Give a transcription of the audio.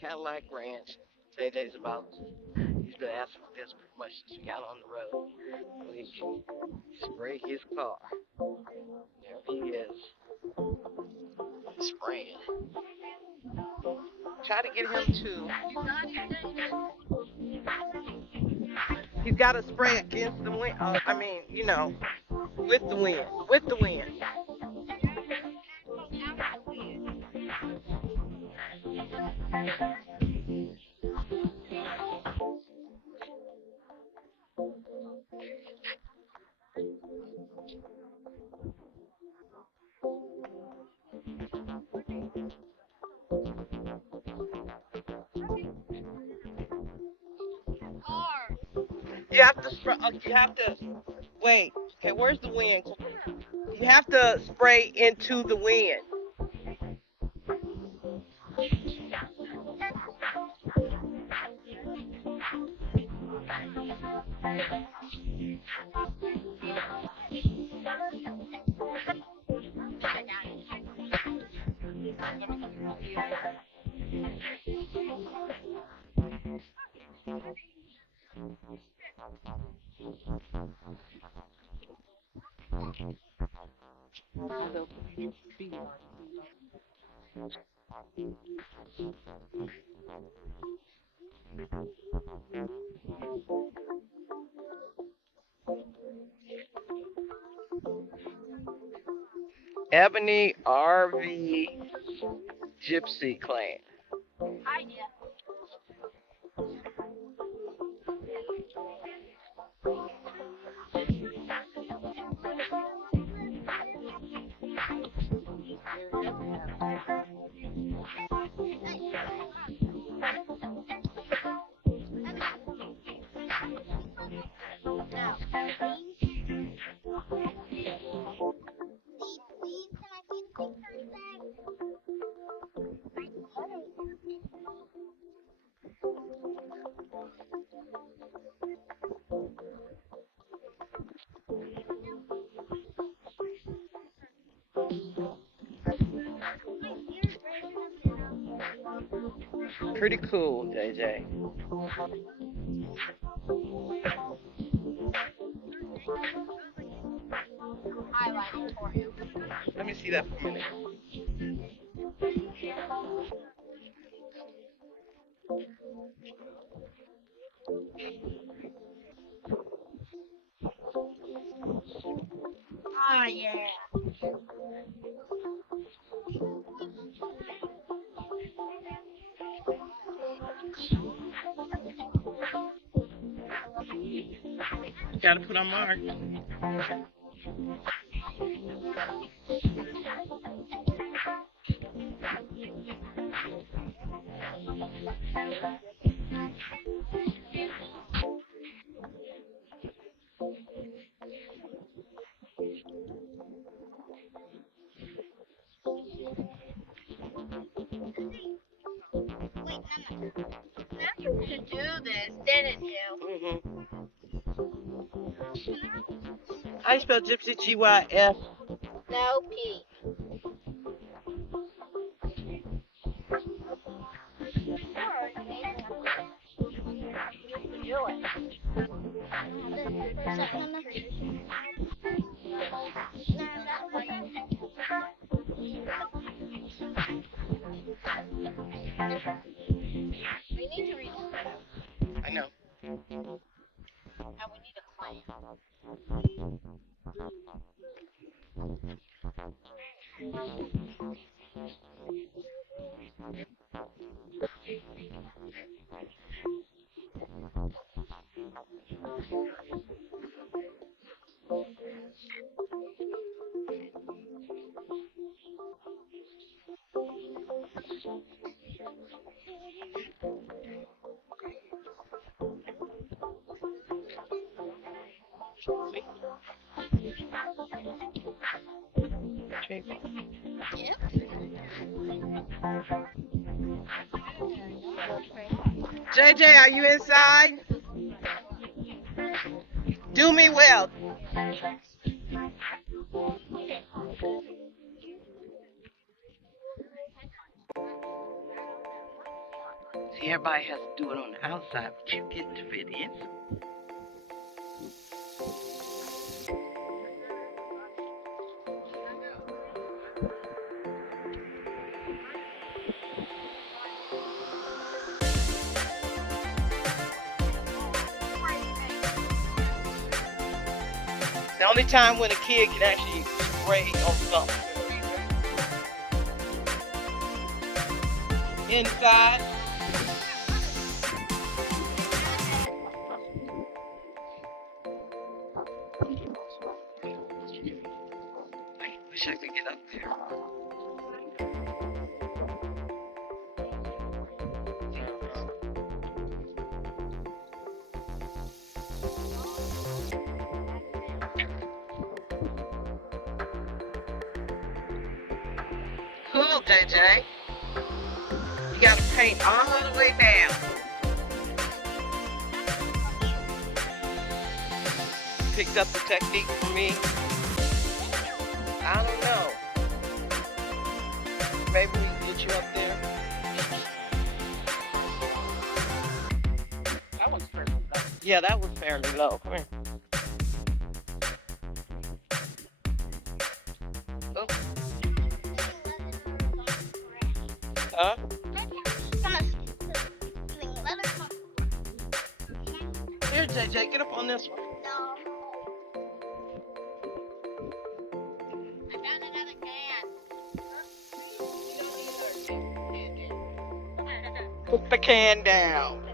Cadillac Ranch. JJ's about. He's been asking for this pretty much since we got on the road. So he can spray his car. There he is, spraying. Try to get him to. He's got to spray against the wind. With the wind. With the wind. You have to spray. You have to wait. Okay, where's the wind? You have to spray into the wind. Ebony RV Gypsy Clan. Pretty cool, JJ. Let me see that for a minute. Oh yeah. Gotta put on mark. Wait, Mama. Remember to do this, didn't you? Hmm. How you spell gypsy? GYF. No, P. Do it. We need to read I know. and we need a plan. See? Yep. JJ, are you inside? Do me well. See, everybody has to do it on the outside, but you get to fit in. The only time when a kid can actually spray on something. Inside. I wish I could get up there. Cool, JJ. You gotta paint all the way down. Picked up the technique from me. I don't know. Maybe we can get you up there. That one's pretty low. Yeah, that was fairly low. Come here. Oh. Huh? Here, JJ, get up on this one. I found another can. Put the can down.